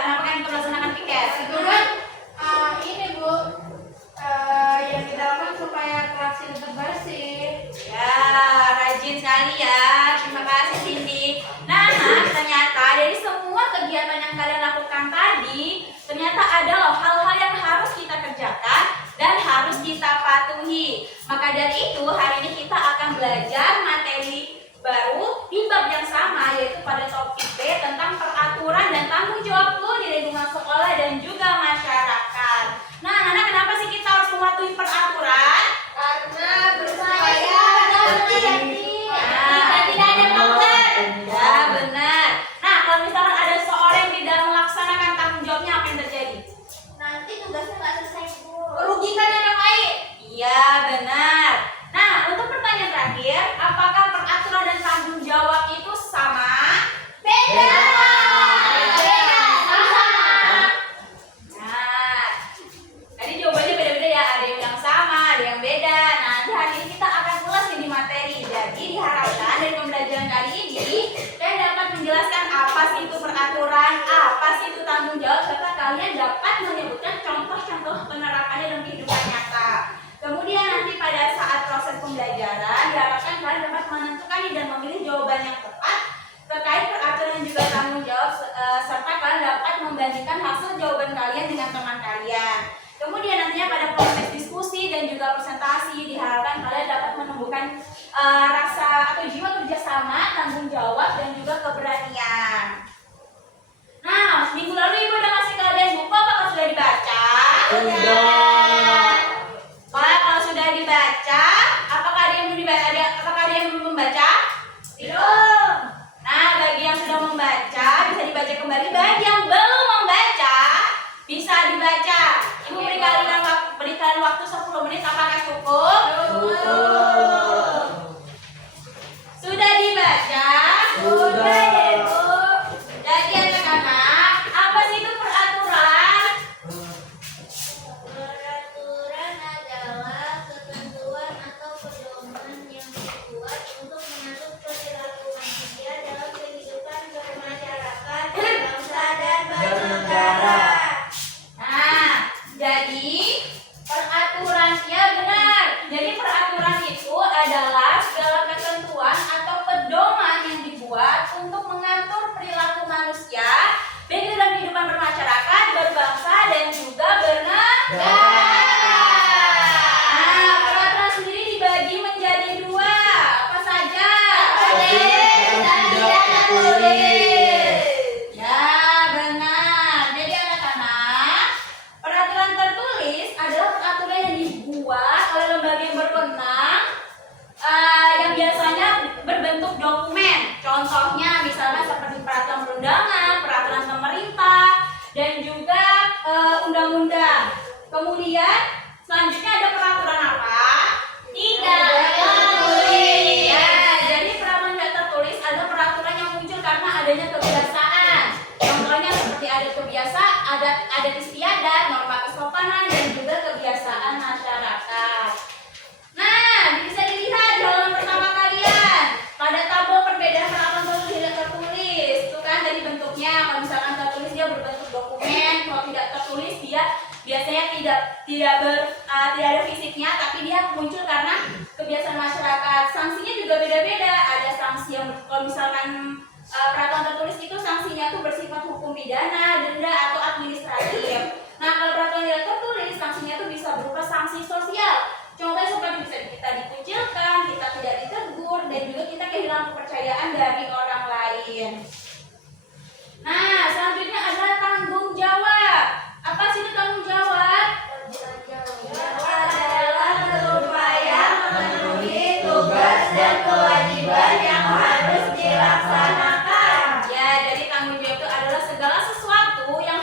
Kenapa kalian melaksanakan piket? Itu kan ini Bu, yang kita lakukan supaya kelas tetap bersih. Ya, rajin sekali ya. Terima kasih Cindy. Nah, ternyata dari semua kegiatan yang kalian lakukan tadi, ternyata ada loh hal-hal yang harus kita kerjakan dan harus kita patuhi. Maka dari itu, hari ini kita akan belajar materi baru di bab yang sama, yaitu pada topik B tentang peraturan dan tanggung jawab di lingkungan sekolah dan juga masyarakat. Nah, anak-anak, kenapa sih kita harus mematuhi peraturan? Karena Supaya kita tidak ada pelanggar. Ya, benar. Nah, kalau misalkan ada seorang yang tidak melaksanakan tanggung jawabnya, apa yang terjadi? nanti tugasnya nggak selesai Bu. Merugikan orang lain. Iya, benar. Nah, untuk pertanyaan terakhir, apakah peraturan dan tanggung jawab itu sama? Beda. Nah, tadi jawabannya beda-beda ya. Ada yang sama, ada yang beda. Nah, nanti hari ini kita akan ulas ini materi. Jadi diharapkan dari pembelajaran kali ini kalian dapat menjelaskan apa sih itu peraturan, apa sih itu tanggung jawab, serta kalian dapat menyebutkan contoh-contoh penerapannya dalam kehidupan nyata. Kemudian nanti pada saat proses pembelajaran diharapkan kalian dapat menentukan dan memilih jawaban yang tepat terkait peraturan dan juga tanggung jawab, serta kalian dapat membandingkan hasil jawaban kalian dengan teman kalian. Kemudian nantinya pada proses diskusi dan juga presentasi diharapkan kalian dapat menumbuhkan rasa atau jiwa kerjasama, tanggung jawab dan juga keberanian. Nah, minggu lalu Ibu udah ngasih kalian buku, apakah sudah dibaca? Sudah. Kalau sudah dibaca, apakah ada yang belum dibaca? Apakah ada yang belum membaca? Belum. Nah, bagi yang sudah membaca bisa dibaca kembali. Bagi yang belum membaca bisa dibaca. Ibu berikan waktu 10 menit. Apakah cukup? Sudah dibaca? Sudah. Jadi anak-anak, apa sih itu peraturan? Peraturan adalah ketentuan atau pedoman yang dibuat untuk mengatur perilaku manusia dalam kehidupan bermasyarakat, berbangsa dan bernegara. Nah, jadi peraturannya benar. Jadi peraturan itu adalah segala ketentuan atau pedoman yang dibuat untuk mengatur perilaku manusia baik dalam kehidupan bermasyarakat, berbangsa dan juga bernegara. Nah, peraturan sendiri dibagi menjadi dua. Apa saja? Tertulis dan tidak tertulis. Ya, benar. Jadi anak-anak, peraturan tertulis adalah peraturan yang dibuat oleh lembaga yang berwenang, yang biasanya berbentuk dokumen. Contohnya misalnya seperti peraturan perundangan, peraturan pemerintah, dan juga undang-undang. Kemudian selanjutnya ada peraturan apa? Tidak tertulis. Ya, jadi peraturan tidak tertulis adalah peraturan yang muncul karena adanya kebiasaan. Contohnya seperti ada kebiasaan, adat istiadat, norma kesopanan, dan juga kebiasaan masyarakat. Nah, bisa dilihat di halaman pertama kalian. Pada tabel perbedaan peraturan tertulis dan tidak tertulis. Itu kan dari bentuknya. Kalau misalkan tertulis dia berbentuk dokumen, kalau tidak tertulis dia biasanya tidak ada fisiknya, tapi dia muncul karena kebiasaan masyarakat. Sanksinya juga beda-beda. Ada sanksi yang kalau misalkan peraturan tertulis itu sanksinya tuh bersifat hukum pidana, denda atau administratif. Nah, kalau peraturan tidak tertulis sanksinya tuh bisa berupa sanksi sosial. Contohnya seperti bisa kita dikucilkan, kita tidak ditegur, dan juga kita kehilangan kepercayaan dari orang lain. Nah, selanjutnya adalah tanggung jawab. Apa sih itu tanggung jawab? Adalah berupaya memenuhi tugas dan kewajiban yang harus dilaksanakan. Ya, jadi tanggung jawab itu adalah segala sesuatu yang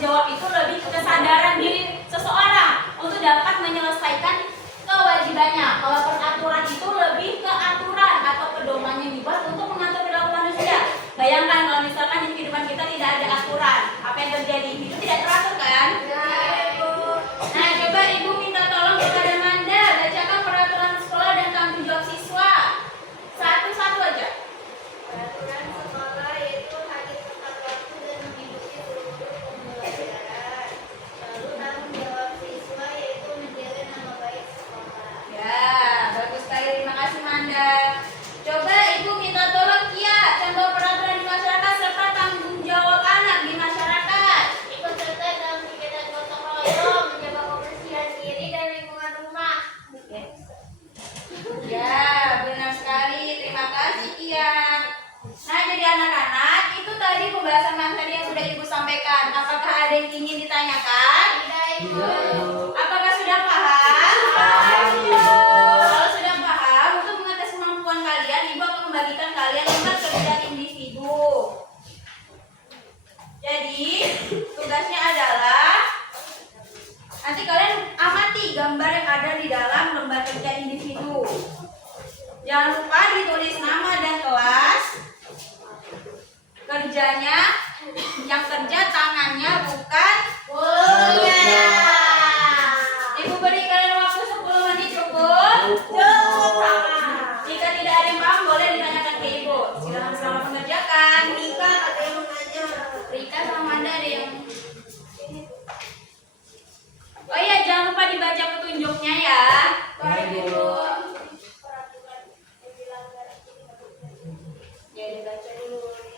menjawab itu lebih ke kesadaran diri seseorang untuk dapat menyelesaikan kewajibannya. Kalau peraturan itu lebih ke aturan atau pedoman yang dibuat untuk mengatur perilaku manusia. Bayangkan kalau misalkan di kehidupan kita tidak ada aturan, apa yang terjadi? Itu tidak teratur kan? Nah, coba Ibu minta tolong kepada Manda bacakan peraturan sekolah dan tanggung jawab siswa. Satu-satu aja. Peraturan sekolah yaitu hadir tepat waktu dan mengikuti seluruh pembelajaran. Lalu tanggung jawab siswa yaitu menjaga nama baik sekolah. Ya, bagus sekali. Terima kasih Manda. Coba Ibu minta tolong Kia, contoh peraturan di masyarakat serta tanggung jawab anak di masyarakat. Ikut serta dalam kegiatan gotong royong, menjaga kebersihan diri dan lingkungan rumah. Ya, benar sekali. Terima kasih Kia. Nah, jadi anak-anak, itu tadi pembahasan materi yang sudah Ibu sampaikan. Apakah ada yang ingin ditanyakan? Tidak, Ibu. Tidak, Ibu. Apakah sudah paham? Paham, Ibu. Kalau sudah paham, untuk mengetes kemampuan kalian, Ibu akan membagikan kalian lembar kerja individu. Jadi, tugasnya adalah nanti kalian amati gambar yang ada di dalam lembar kerja individu. Jangan lupa ditulis nama dan kelas. Kerjanya, yang kerja tangannya bukan Mulutnya. Ibu beri kalian waktu 10 menit cukup? Cukup. Jika tidak ada yang paham boleh ditanyakan ke Ibu. Silakan selamat mengerjakan. Rika ada yang nanya. Rika sama Manda ada yang. Oh iya, jangan lupa dibaca petunjuknya ya. Baik, Ibu. Ya dibaca dulu nih.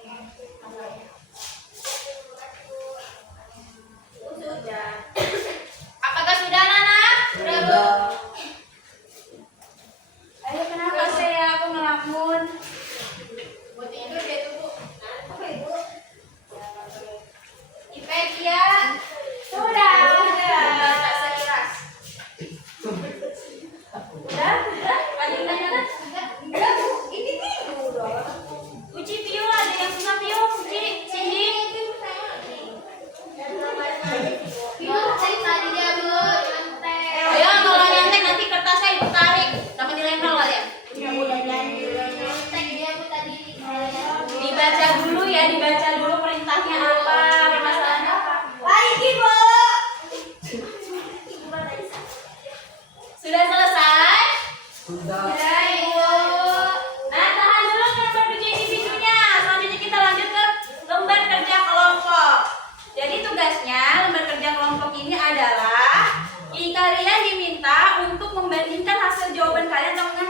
Sudah. Apakah sudah Nana? Sudah. Ayo kenapa saya aku ngelamun? Buat tidur deh tuh, Bu. Apa Ibu? Ipek ya? Sudah. Tak seiras. Udah? Ada yang tanya kan? Enggak Bu, ini tidur. Uci Pio, ada yang susah Pio? Uci, Cindy? Nyontek tadi dia, Bu. Nyontek. Ayo kalau nyontek nanti kertasnya Ibu tarik. Sama dilempar kalian. Nyontek dia, Bu, tadi. Dibaca dulu ya, dibaca dulu perintahnya apa, permasalahannya apa. Baik, Ibu. Sudah selesai? Sudah. Sudah Ibu. Nah, tahan dulu lembar kerja individunya. Selanjutnya kita lanjut ke lembar kerja kelompok. Jadi tugasnya lembar kerja kelompok ini adalah kalian diminta untuk membandingkan hasil jawaban kalian dengan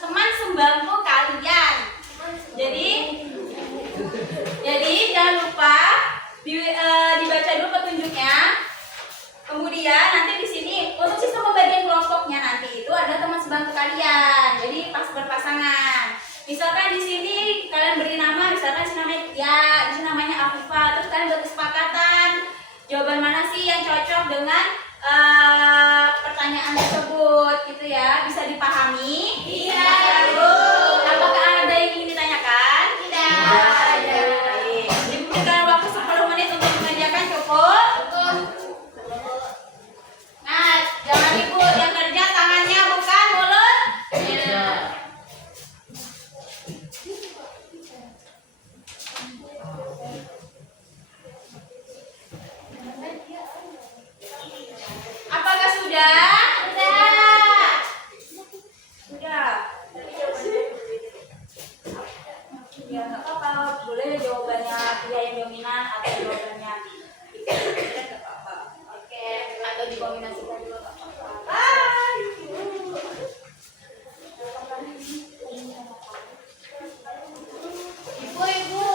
teman sembangku kalian. Jadi jangan lupa dibaca dulu petunjuknya. Kemudian nanti di sini untuk sistem pembagian kelompoknya nanti itu ada teman sebangku kalian. Jadi pas berpasangan. Misalkan di sini kalian beri nama, misalkan di sini namanya ya, di sini namanya Afifah. Terus kalian buat kesepakatan jawaban mana sih yang cocok dengan pertanyaan tersebut, gitu ya. Bisa dipahami? Bisa, Bu. Apakah ada yang ingin ditanyakan? Tidak. Baik. Diberikan waktu 10 menit untuk mengerjakan, cukup? Nah, jangan Ibu yang kerja tangannya bukan mulut. Apakah sudah? Sudah. Ya nggak apa-apa, boleh jawabannya dia yang dominan atau jawabannya nggak apa-apa. Oke, atau dikombinasikan juga nggak apa-apa. Ibu.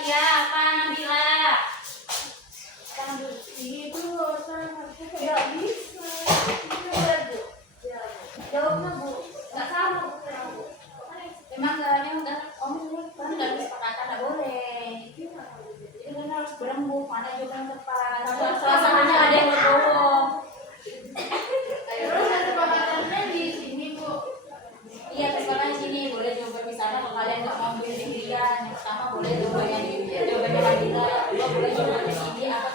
Ya, apa Nabila? Nggak bisa. Jawabnya Bu, nggak sama Bu. Memang kan nggak bisa kata nggak boleh. Jadi kan harus berembuk mana jawaban yang tepat. Suasananya ada yang berbohong. Terus kesepakatannya di sini, Bu. Iya, kesempatan sini boleh jawaban di sana. Kalau kalian nggak mau beli sendirian, yang pertama boleh jawabannya Nabila, yang kedua boleh jawabannya Cindy atau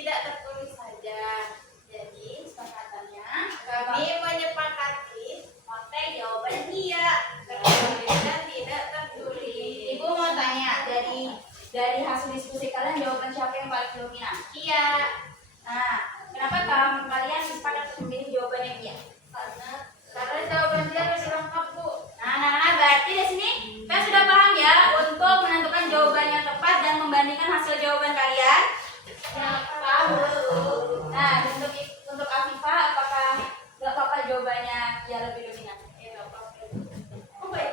tidak tertulis saja. Jadi Kesepakatannya. kami menyepakati pakai jawaban iya. Tertulis dan tidak tertulis. Ibu mau tanya dari hasil diskusi kalian jawaban siapa yang paling dominan? Iya, Nah, kenapa kalian sepakat untuk memilih jawaban yang iya? karena jawaban dia masih lengkap, Bu. Nah, berarti di sini kalian sudah paham ya untuk menentukan jawaban yang tepat dan membandingkan hasil jawaban kalian. Paham, Bu. Nah, untuk Afifah, apakah nggak apa-apa jawabannya ya lebih dominan? Ya, nggak apa-apa. Apa ya?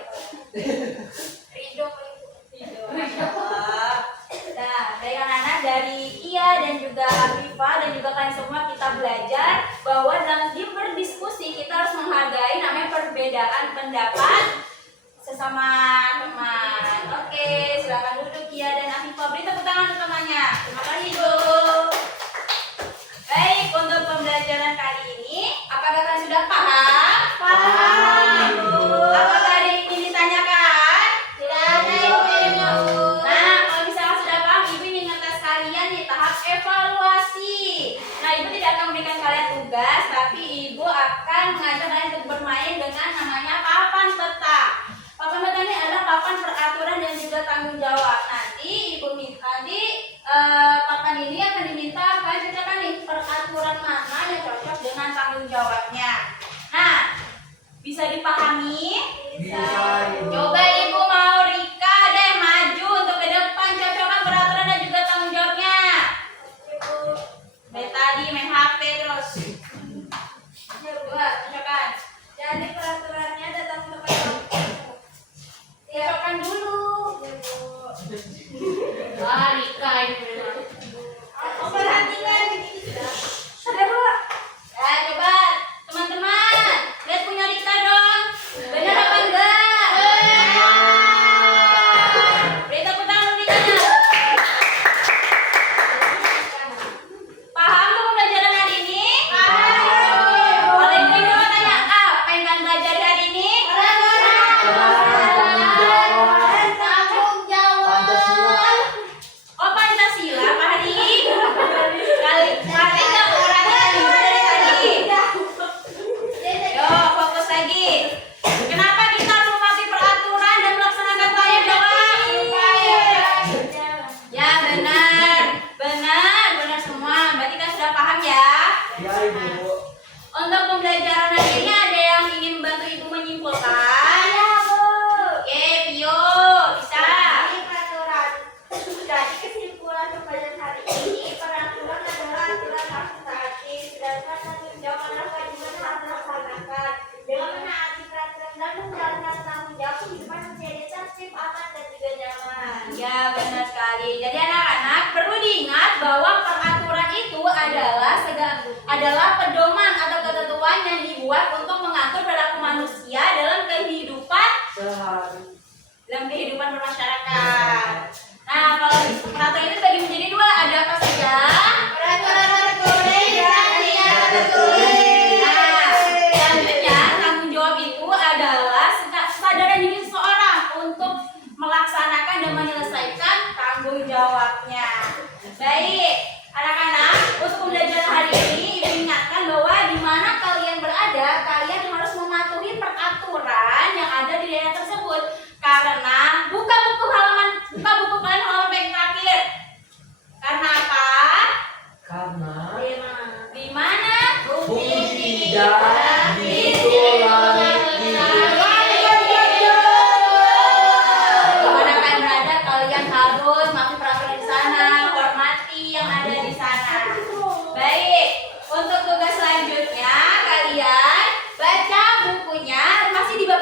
Ridho paling Masya Allah. Nah, dari anak-anak dari Iya dan juga Afifah dan juga kalian semua kita belajar bahwa dalam berdiskusi kita harus menghargai namanya perbedaan pendapat sesama teman. Oke, silakan duduk Iya dan Afifah. Beri tepuk tangan untuk temannya. Terima kasih, Bu. Baik, untuk pembelajaran kali ini, apakah kalian sudah paham? Paham, Bu. Apakah ada yang ingin ditanyakan? tidak ada yang mau. Nah, kalau misalnya sudah paham, Ibu ingin ngetes kalian di tahap evaluasi. Nah, Ibu tidak akan memberikan kalian tugas, tapi Ibu akan mengajak kalian untuk bermain dengan namanya papan peta. Papan peta ini adalah papan peraturan dan juga tanggung jawab. Nanti Ibu minta papan ini akan diminta kalian ceritakan nih peraturan mana yang cocok dengan tanggung jawabnya. Nah, bisa dipahami? Bisa, Ibu. Coba Ibu mau Rika deh maju untuk ke depan cocokkan peraturan dan juga tanggung jawabnya. Dari tadi main HP terus. Coba cocokkan. Jadi peraturannya datang ke tempat Cocokkan dulu. Rika ini memang. Perhatikan. Ada Bu. Ya coba teman-teman lihat punya Rika dong. Benar apa enggak? Beri tepuk tangan untuk Rika. Paham tuh pembelajaran hari ini? Kalau Ibu ini mau tanya apa yang kalian belajar hari ini? Tanggung jawab. Pancasila. Oh Pancasila Pak Hadi. Kali nggak kurangnya dari tadi. Yo fokus lagi. Kenapa kita harus mematuhi peraturan dan melaksanakan tayang jawab? Ya benar semua. Berarti kan sudah paham ya. Ya, Ibu. Untuk pembelajaran hari ini ada yang ingin membantu Ibu menyimpulkan? Ya, Bu. Oke, Pio, bisa. Ini peraturan. Jadi kesimpulan pembelajaran hari ini, peraturan adalah aturan harus ditaati, sedangkan tanggung jawab adalah kewajiban yang harus dilaksanakan. Dengan menaati peraturan dan menjalankan tanggung jawab, kehidupan menjadi tertib, aman, dan juga nyaman. Ya benar sekali. Jadi anak-anak perlu diingat bahwa peraturan itu adalah pedoman atau ketentuan yang dibuat untuk mengatur perilaku manusia dalam kehidupan bermasyarakat. Nah, kalau peraturan itu bagi menjadi dua, ada apa saja? Peraturan tertulis dan tidak tertulis. Nah, selanjutnya tanggung jawab itu adalah kesadaran diri seseorang untuk melaksanakan dan menyelesaikan tanggung jawabnya. Baik, anak-anak, untuk pembelajaran hari ini Ibu ingatkan bahwa di mana kalian berada, kalian harus mematuhi peraturan yang ada di daerah tersebut. Karena buka buku kalian halaman yang terakhir. Karena apa? Karena Di mana? bumi tidak dikurangi. Dimana kalian berada, kalian harus mematuhi peraturan di sana, hormati yang ada di sana. Baik, untuk tugas selanjutnya kalian baca bukunya masih di bab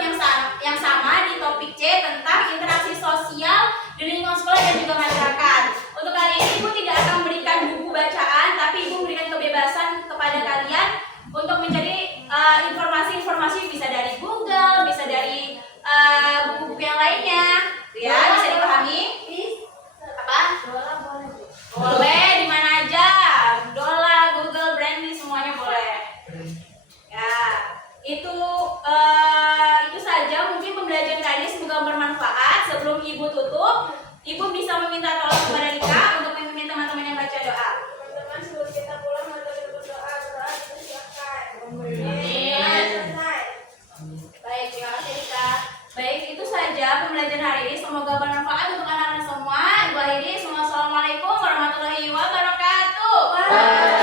yang sama di topik C tentang interaksi sosial di lingkungan sekolah dan juga masyarakat. Untuk kali ini Ibu tidak akan memberikan buku bacaan, tapi Ibu memberikan kebebasan kepada kalian untuk mencari informasi-informasi bisa dari Google, bisa dari buku-buku yang lainnya. Ya, bisa dipahami? Apa? Boleh di mana aja. Dola, Google, Brandly semuanya boleh. Ya, itu saja mungkin pembelajaran kali ini semoga bermanfaat. Sebelum Ibu tutup, Ibu bisa meminta tolong kepada Rika untuk memimpin teman-teman yang baca doa. Teman-teman Bye.